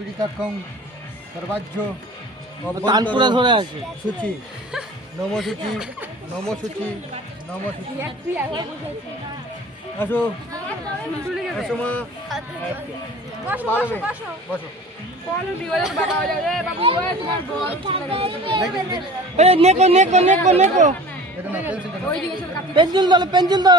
পীড়িতাক্ষং সর্বাহ্য তানপুরা ধরে আছে। সূচি। নম সূচি নম সূচি নম সূচি আসো। আসো মা। বসো নেকো নেকো নেকো নেকো। পেন্সিল দাও পেন্সিল না।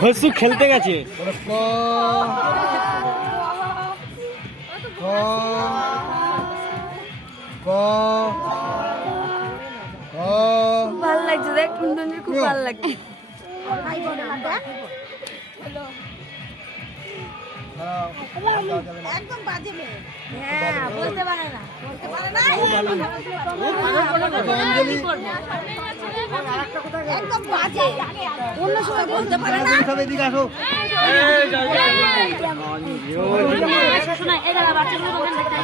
হসু খেলতে গেছে টুনটুনির খুব ভালো লাগছে দাঁড়াও। দাও, যাবে না। একদম বাজে মেয়ে হ্যাঁ বলতে পারে না বলতে পারে না একদম বাজে অন্য সময় বলতে পারে না সব এদিকে আসো শোনা এই দাদা বাচ্চাগুলো দেখতে